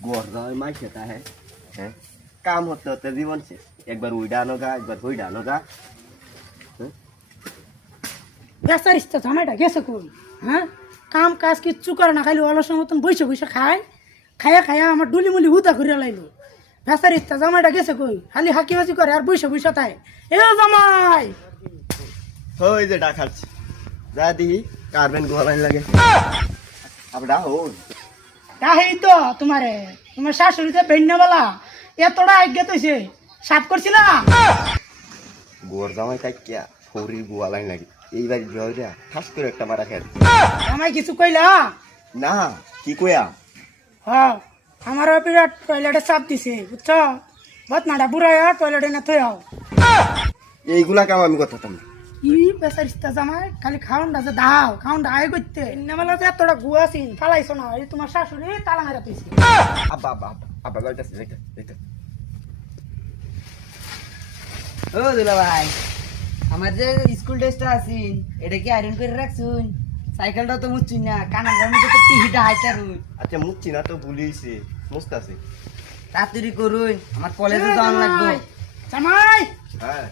गोर जाए माई खेता है हैं काम होते होते जीवन से एक बार उड़ा नोगा एक बार हुई डालोगा বেচারিস্তা জামাইটা গেছে কই হ্যাঁ কাম কাজ কিচ্ছু করে না খালি অলস মতন বসে বসে খায় খায়া খায়া আমার ডুলি মুলি হুতা করে লাইলো বেচারিস্তা জামাইটা গেছে কই খালি হাকিবাজি করে আর বসে বসে তাই এ জামাই होय जे डाखाच जा दी कार्बन गोलाइन लगे अब डा हो তাহেই তো তোমারে তোমার শাশুড়িতে বেন্নাওয়ালা এতটা আজ্ঞা তৈছে সাফ করছি না गोर जामाई ताई क्या फोरी गोलाइन लगे এই বাড়ি জয়রা ঠাস করে একটা মারা খেল জামাই কিছু কইলা না কি কইয়া হ্যাঁ আমারও বিরাট টয়লেটে চাপ দিছে বুঝছো বহুত নাডা বুড়ায়া টয়লেটে না থইয়াও এইগুলা কাম আমি করতাম না ই বেচারিস্তা জামাই খালি খাউন্ডা যে দাও খাউন্ডা আয় করতে নেমালা যে এতটা গুয়া সিন ফালাইছো না এই তোমার শাশুড়ি তালা মেরা তুইছে আব্বা আব্বা আব্বা লইতাছে দেখতে ও দুলা ভাই আমার যে স্কুল ড্রেসটা আছিন এটা কি আয়রন করে রাখছুন সাইকেলটা তো মুচ্ছুন না কানার মধ্যে তো টিহিটা হাইতারুন আচ্ছা মুচ্ছি না তো ভুলিয়েছে মুস্তাছে তাড়াতাড়ি করুন আমার কলেজে যাওয়ার লাগবে জামাই হ্যাঁ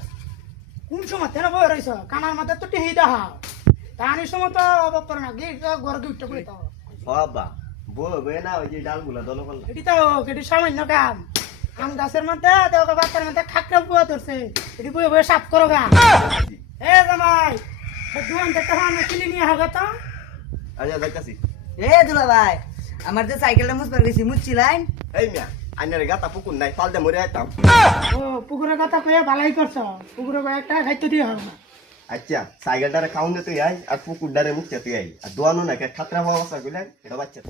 কোন সময় তেনা বই রইছ কানার মাথা তো টিহি দাও তানি সময় তো অবপর না গি ঘর গিফট করে দাও বাবা বই না ওই যে ডালগুলা দল করলা এটি তো কেটি সামান্য কাম আম গাছের মধ্যে দেওয়া বাচ্চার মধ্যে খাকরা বুয়া ধরছে এটি বই বই সাফ করো গা এ জামাই দুয়ান দেখতে হয় কিনে নিয়ে হবে তো আচ্ছা দেখতাছি এ দুলা ভাই আমার যে সাইকেলটা মুছবার গেছি মুছছিলাম এই মিয়া আইনারে গাতা পুকুর নাই পাল দে মরে আইতাম ও পুকুরের কথা কয়ে ভালাই করছো পুকুরে একটা খাইতে দিয়ে হবে না আচ্ছা সাইকেলটারে খাউন দে তুই আই আর পুকুরটারে মুখতে তুই আই আর দোয়ানো না কে খাতরা হওয়া অবস্থা কইলে এটা বাচ্চা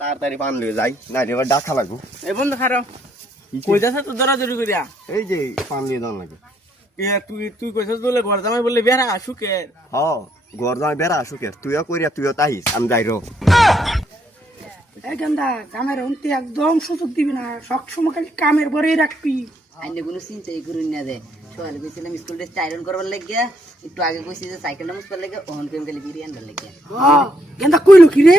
তাড়াতাড়ি পান লয়ে যাই না রে এবার ডাকা লাগু এ বন্ধু খারাপ কই যাস তো দরাদরি করিয়া এই যে পান লিয়ে দাও লাগে এ তুই কইছস বলে ঘর জামাই বললে বেড়া আসুকে হ ঘর যাই বেড়া আসুকে তুইও কইরা তুইও তাইস আমি যাই রো এই গেন্দা কামের অন্তি একদম সুযোগ দিবি না সবসময় খালি কামের ভরেই রাখবি আইনে কোনো চিন্তাই করুন না যে সকালে গেছিলাম স্কুল ড্রেসটা আয়রন করবার লাগিয়া একটু আগে কইছি যে সাইকেলটা মুছবার লাগে ওহন কেম গেলে বিরিয়ানি আনবার লাগিয়া গেন্দা কইলো কি রে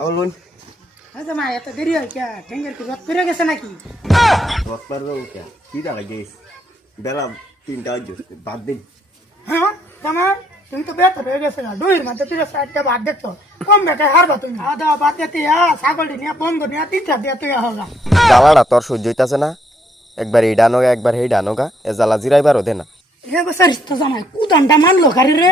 আউলুন আচ্ছা মা এত দেরি হয় কে ঠেঙ্গের কি রথ পেরে গেছে নাকি রক পার রো কে কি দা লাগে বেলা 3টা বাজে বাদ দিন হ্যাঁ তোমার তুমি তো বেতর হয়ে গেছে না দুইয়ের মধ্যে তুই সাইডটা বাদ দেখছো কম বেটা হারবা তুমি দাও বাদ দিতে ছাগলটি নিয়ে বন্ধ নিয়ে তিনটা দিয়ে তুই হোগা জ্বালাটা তোর সহ্য হইতাছে না একবার এই ডানোগা একবার এই ডানোগা এ জ্বালা জিরাইবার ওদে না হে বছর জামাই কুদানটা মানলো গাড়ি রে